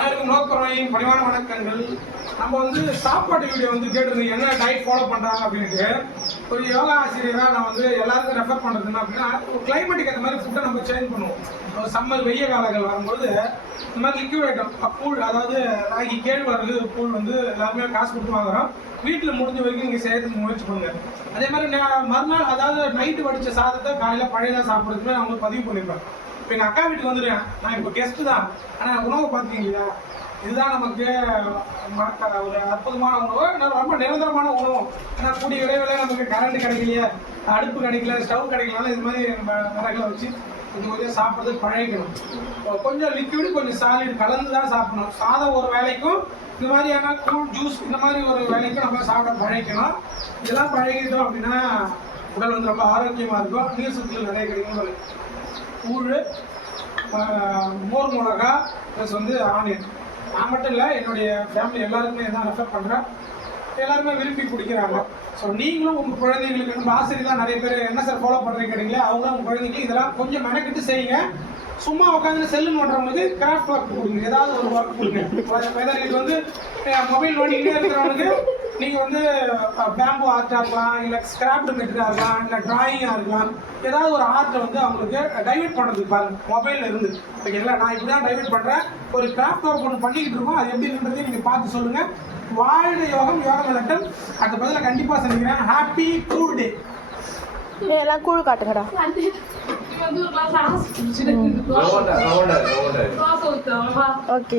அனைவருக்கும் நோக்கரோயின் பணிவான வணக்கங்கள். நம்ம வந்து சாப்பாட்டு வீடியோ வந்து கேட்டிருந்தோம், என்ன டயட் ஃபாலோ பண்ணுறாங்க அப்படின்ட்டு. ஒரு யோகா ஆசிரியராக நான் வந்து எல்லாருக்கும் ரெஃபர் பண்ணுறதுன்னா அப்படின்னா, ஒரு கிளைமேட்டுக்கு அந்த மாதிரி ஃபுட்டை நம்ம சேஞ்ச் பண்ணுவோம். ஒரு சம்மர் வெய்ய காலங்கள் வரும்போது இந்த மாதிரி லிக்விட் ஐட்டம் கூழ், அதாவது ராகி, கேழ்வரகு கூழ் வந்து எல்லாருமே காசு கொடுத்து வாங்குறோம். வீட்டில் முடிஞ்ச வரைக்கும் நீங்கள் செய்யறதுக்கு முயற்சி பண்ணுங்க. அதே மாதிரி நான் மறுநாள், அதாவது நைட்டு வடித்த சாதத்தை காலையில் பழையதாக சாப்பிட்றதுமே நான் உங்களுக்கு பதிவு பண்ணியிருப்பேன். இப்போ எங்கள் அக்கா வீட்டுக்கு வந்துடுவேன், நான் இப்போ கெஸ்ட்டு தான், ஆனால் உணவு பார்த்தீங்களா, இதுதான் நமக்கு ஒரு அற்புதமான உணவு, ரொம்ப நிரந்தரமான உணவு. ஏன்னா கூடிய விரைவில் நமக்கு கரண்ட் கிடைக்கலையே, அடுப்பு கிடைக்கல, ஸ்டவ் கிடைக்கலனால இது மாதிரி நம்ம விறகுல வச்சு கொஞ்சம் கொஞ்சம் சாப்பிட்றதுக்கு பழகிக்கணும். கொஞ்சம் லிக்விடு கொஞ்சம் சாலிட் கலந்து தான் சாப்பிடணும். சாதம் ஒரு வேலைக்கும் இந்த மாதிரியான கூழ், ஜூஸ் இந்த மாதிரி ஒரு வேலைக்கும் நம்ம சாப்பிட பழகிக்கணும். இதெல்லாம் பழகிட்டோம் அப்படின்னா உடல் வந்து ரொம்ப ஆரோக்கியமாக இருக்கும். நீர் சத்துக்கள் நிறைய கிடைக்கும். கூழ், மோர் மிளகா ப்ளஸ் வந்து ஆனியன். நான் மட்டும் இல்லை, என்னுடைய ஃபேமிலி எல்லாருக்குமே தான் ரெஃபர் பண்ணுறேன். எல்லாருமே விரும்பி குடிக்கிறாங்க. ஸோ நீங்களும் உங்கள் குழந்தைங்களுக்கு, நம்ம ஆசிரியர் தான் நிறைய பேர் என்ன சார் ஃபாலோ பண்ணுறீங்க கேட்டீங்களே, அவங்களும் உங்கள் குழந்தைங்களுக்கு இதெல்லாம் கொஞ்சம் மெனக்கிட்டு செய்யுங்க. சும்மா உட்காந்து செல்லு பண்ணுறவங்களுக்கு கிராஃப்ட் ஒர்க் கொடுங்க, ஏதாவது ஒரு ஒர்க் கொடுங்க. வெதர் இது வந்து மொபைல் நோண்டிகிட்டே இருக்கிறவங்களுக்கு நீங்கள் வந்து பேம்பு ஆர்ட்டாக இருக்கலாம், இல்லை ஸ்கிராப்டு மெட்டீரியலாக இருக்கலாம், இல்லை ட்ராயிங்காக இருக்கலாம். ஏதாவது ஒரு ஆர்ட்டை வந்து அவங்களுக்கு டைவெர்ட் பண்ணுறதுக்கு பாருங்கள் மொபைலில் இருந்து. ஓகேங்களா, நான் இப்படி தான் டைவெர்ட் பண்ணுறேன். ஒரு கிராஃப்ட் ஒர்க் ஒன்று பண்ணிக்கிட்டு இருக்கோம், அது எப்படின்றதையும் நீங்கள் பார்த்து சொல்லுங்கள். வாழ்க யோகம், யோக விளக்கம். அடுத்த பதில கண்டிப்பாக சொல்லிக்கிறேன். ஹாப்பி கூல் டே. எல்லாம் கூழ் காட்டுங்கடா. ஓகே.